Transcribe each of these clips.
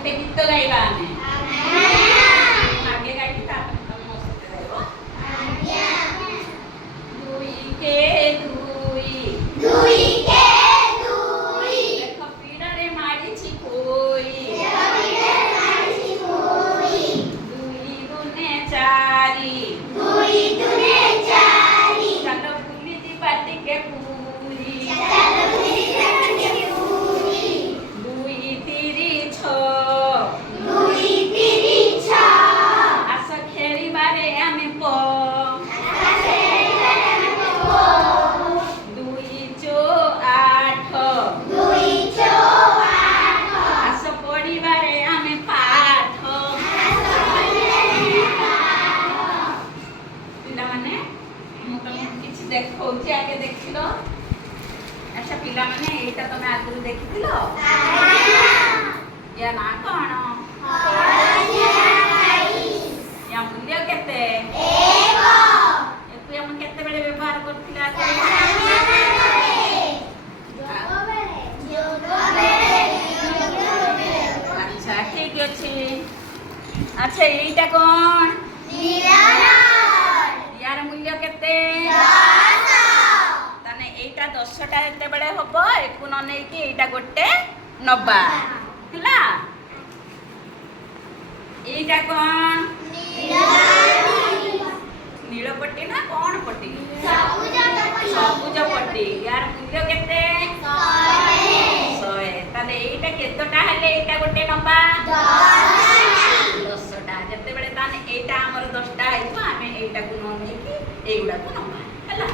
ଗୋଟେ ଗୀତ ଗାଇବା ଆମେ ଆଗେ ଗାଇକି ତାପରେ ତମେ ମୋ ସହିତ ଗାଇବ। ଦୁଇ କେ ଦୁଇ ଦୁଇ କେ ଦୁଇ ଦେଖ ପୀଡ଼ରେ ମାଡ଼ିଛି ପୋଇ ଦୁଇ ଦୁନେ ଚାରି ଦୁଇ ଦୁନେ ଚାରି ଚାଲ ବୁଲି ଯିବା ଟିକେ ପୁରୀ ଦୁଇ ତିରି ଛଅ ଦୁଇ ତିରି ଛଅ ଆସ ଖେଳିବାରେ ଆମେ ଦୁଇ ଚଉ ଆଠ ଦୁଇ ଚଉ ଆଠ ଆସ ପଢ଼ିବାରେ ଆମେ ପାଠ। ପିଲାମାନେ ମୁଁ ତମକୁ କିଛି ଦେଖଉଛି ଆଗେ ଦେଖିଲ। ଆଚ୍ଛା ପିଲାମାନେ ଏଇଟା ତମେ ଆଗରୁ ଦେଖିଥିଲ? ୟା ନାଁ କଣ? ୟା ମୂଲ୍ୟ କେତେ? ଏକୁ ଆମେ କେତେବେଳେ ବ୍ୟବହାର କରୁଥିଲେ ଆଗରୁ? ଆଚ୍ଛା ଠିକ ଅଛି। ଆଚ୍ଛା ଏଇଟା କଣ? ୟାର ମୂଲ୍ୟ କେତେ? ତାହେଲେ ଏଇଟା 10ଟା ଯେତେବେଳେ ହବ ଏକୁ ନ ନେଇକି ଏଇଟା ଗୋଟେ ନବା ହେଲା। ଏଇଟା କଣ? ନୀଳପଟି ନା କଣ ପଟି? ସବୁଜ ପଟି। ୟାର ମୂଲ୍ୟ କେତେ? 100। ତାହେଲେ ଏଇଟା କେତେଟା ହେଲେ ଏଇଟା ଗୋଟେ ନବା? 10ଟା। ଯେତେବେଳେ ତାହେଲେ ଏଇଟା ଆମର 10ଟା ହେଇଯିବ ଆମେ ଏଇଟାକୁ ନ ନେଇକି ଏଇଗୁଡାକୁ ନବା ହେଲା।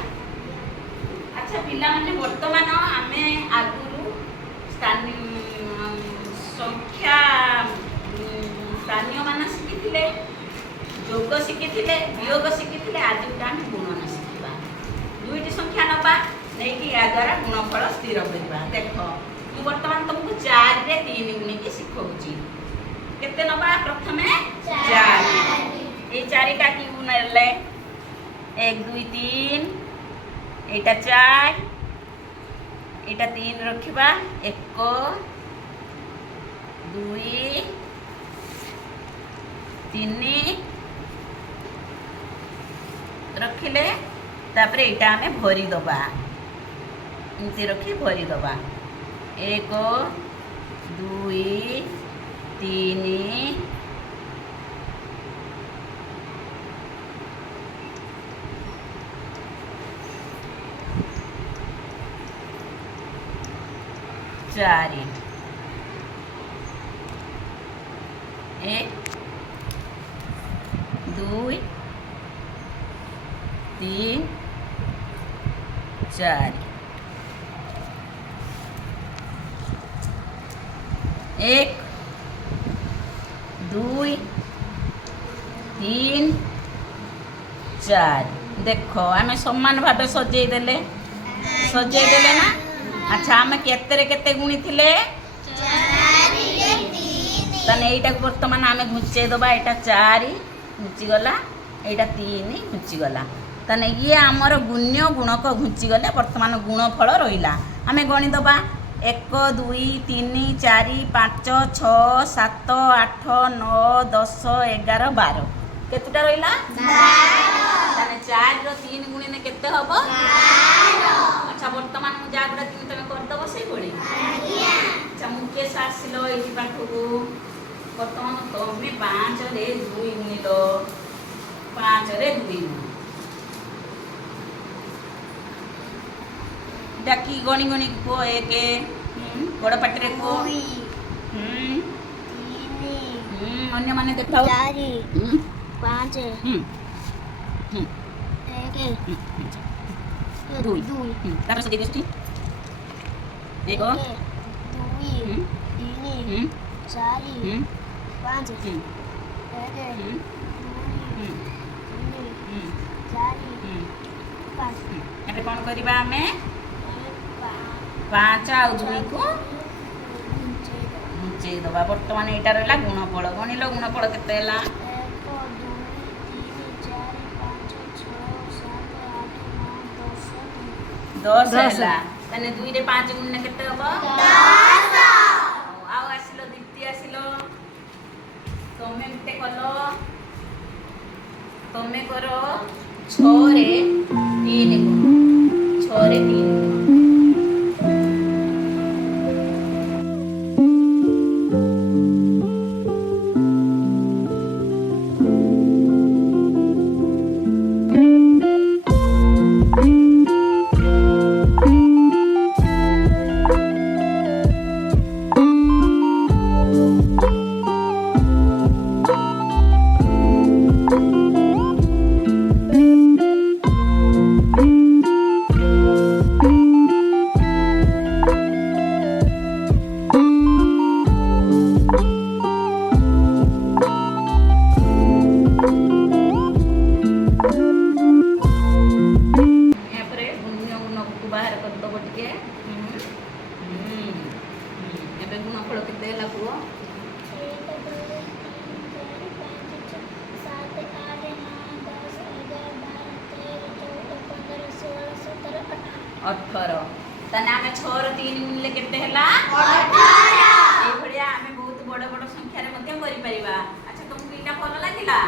ଆଚ୍ଛା ପିଲାମାନେ ବର୍ତ୍ତମାନ ଆମେ ଆଗରୁ ସଂଖ୍ୟା ସ୍ଥାନୀୟ ମାନ ଶିଖିଥିଲେ, ଯୋଗ ଶିଖିଥିଲେ, ବିୟୋଗ ଶିଖିଥିଲେ। ଆଜି ଗୋଟେ ଆମେ ଗୁଣନ ଶିଖିବା। ଦୁଇଟି ସଂଖ୍ୟା ନବା ନେଇକି ୟା ଦ୍ୱାରା ଗୁଣଫଳ ସ୍ଥିର କରିବା। ଦେଖ ମୁଁ ବର୍ତ୍ତମାନ ତମକୁ 4ରେ 3 ଗୁଣିକି ଶିଖଉଛି। କେତେ ନବା? ପ୍ରଥମେ 4। এই 4টা কি গুণ এলে? 1 2 3 এইটা 4 এইটা 3 ରଖିବା 1 2 3 ରଖିଲେ ତାପରେ ଏଇଟା ଆମେ ଭରି ଦବା। ଏମିତି ରଖି ଭରି ଦବା 1 2 3 4 1 2 3 4 1 2 3 4 देख आम समान भाव सजई देले ना। अच्छा आम केते केते गुणी थिले? ताने एटा वर्तमान आम घुंचे दबा। एटा 4 घुंचीगला, एटा 3 घुंचीगला। ताने ये आमर गुण्य गुणक घुंचीगले वर्तमान गुणफल रहिला। आम गणी दबा 1 2 3 4 5 6 7 8 9 10 11 12 केतुटा रहिला? 12। 4 रो 3 गुणी ने केते हबो? 12। अच्छा वर्तमान मु जागुडा तुम कर दबो से भली। अच्छा मुकेश आसिलो एठी पाठकू वर्तमान तमे 5 रे 2 गुणिलो 5 रे 2 डाकी गणी गणी को 1 बड़ पाटरे को अन्य माने देखाओ 4 5 1 2 तार से देखि 1 2 3 4 5 1 ଏବେ କ'ଣ କରିବା ଆମେ 5 ଆଉ 2 କୁ ଘୁଞ୍ଚେଇ ଦେବା। ବର୍ତ୍ତମାନ ଏଇଟା ରହିଲା ଗୁଣଫଳ। ଗଣିଲ ଗୁଣଫଳ କେତେ ହେଲା? 10 ହେଲା। ତାହେଲେ 2 ରେ 5 ଗୁଣିଲେ କେତେ ହବ? 10। ଆଉ ଆସିଲ ଦ୍ୱିତୀୟ ଆସିଲ କେତେ କଲ ତମେ କର 6 ରେ 3 ଗୁଣ 6 ରେ 3 ଗୁଣ बाहर करदब टे ଏବେ ଗୁଣଫଳ କେତେ ହେଲା ପୁଅ? 18 ତାने ଆମେ 6 ର 3 ଗୁଣିଲେ କେତେ ହେଲା 18 ଏଇ ଭଳିଆ ଆମେ ବହୁତ ବଡ଼ ବଡ଼ ସଂଖ୍ୟାରେ ମଧ୍ୟ କରି ପାରିବା। ଆଚ୍ଛା ତମକୁ ଏଇଟା ଭଲ ଲାଗିଲା?